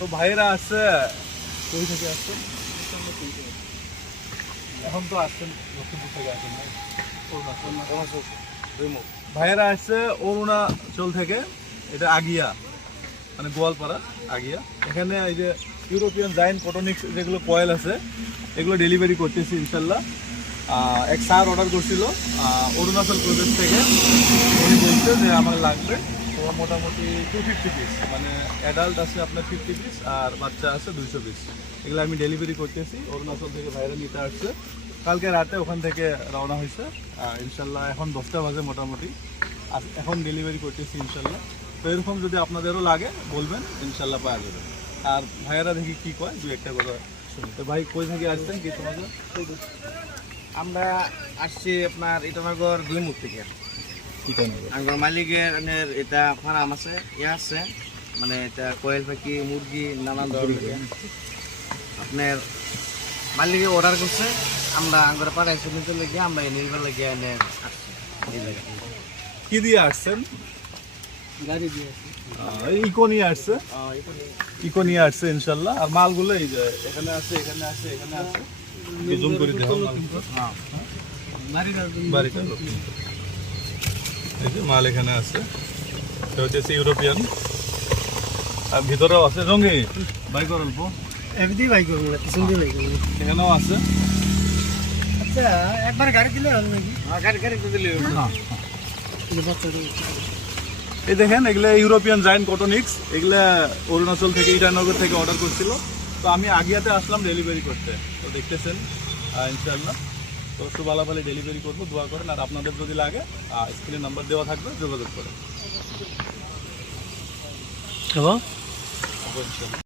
তো ভাইয়েরা আসছে কই থেকে আসছেন? এখন তো আসছেন লক্ষ্মীপুর থেকে আসেন নাই? অরুণাচল। ভাইয়েরা আসছে অরুণাচল থেকে, এটা আগিয়া মানে গোয়ালপাড়া আগিয়া। এখানে এই যে ইউরোপিয়ান জায়েন্ট কটনিক্স যেগুলো কয়েল আছে এগুলো ডেলিভারি করতেছি ইনশাল্লাহ। এক স্যার অর্ডার করছিল অরুণাচল প্রদেশ থেকে, উনি বলছে যে আমার লাগবে। তো মোটামুটি 250 পিস, মানে অ্যাডাল্ট আছে আপনার 50 পিস আর বাচ্চা আছে 200 পিস। এগুলো আমি ডেলিভারি করতেছি। অরুণাচল থেকে ভাইরা নিতে আসছে, কালকে রাতে ওখান থেকে রওনা হয়েছে ইনশাল্লাহ। এখন 10টা বাজে মোটামুটি, এখন ডেলিভারি করতেছি ইনশাল্লাহ। তো এরকম যদি আপনাদেরও লাগে বলবেন, ইনশাল্লাহ পাওয়া যাবে। আর ভাইয়ারা দেখি কি কয়, দু একটা কথা শুনি। তো ভাই কই থেকে আসছেন, কি তোমাদের? আমরা আসছি আপনার ইটানগর দুইমুখ থেকে। ইটানগর আমার মালিকের এটা ফার্ম আছে, আছে মানে এটা কোয়েল পাখি, মুরগি, নানান ধরনের। আপনার মালিকে অর্ডার করছে, আমরা আঙ্গুরে পাঠাইছি নিতে লেগে, আমরা নির্ভর লেগে এনে আসছি এই জায়গায়। কি দিয়ে আসছেন? গাড়ি দিয়ে আসছি। ইকো নিয়ে আসছে, ইকো নিয়ে আসছে ইনশাল্লাহ। আর মালগুলো এই যে এখানে আছে, এখানে আছে, এখানে আছে। জুম করে দেওয়া হ্যাঁ, বাড়িটা লক্ষ্মীপুর। এই যে মাল এখানে আছে, এটা হচ্ছে ইউরোপিয়ান। আর ভিতরেও আছে রঙে বাই কর অল্প, এমনি ভাই করুন না, পিছন দিয়ে ভাই করুন। এখানেও আছে। আচ্ছা, একবার গাড়ি দিলে হবে নাকি? হ্যাঁ, গাড়ি দিলে হবে। হ্যাঁ, এই দেখেন এগুলা ইউরোপিয়ান জায়েন্ট কটনিক্স, এগুলা অরুণাচল থেকে ইটানগর থেকে অর্ডার করছিল। তো আমি আগিয়াতে আসলাম ডেলিভারি করতে। তো দেখতেছেন ইনশাআল্লাহ। তো সুবালাপালি ডেলিভারি করবো, দোয়া করেন। আর আপনাদের যদি লাগে স্ক্রিনে নাম্বার দেওয়া থাকবে, যোগাযোগ করেন। হ্যাঁ। ইনশাআল্লাহ।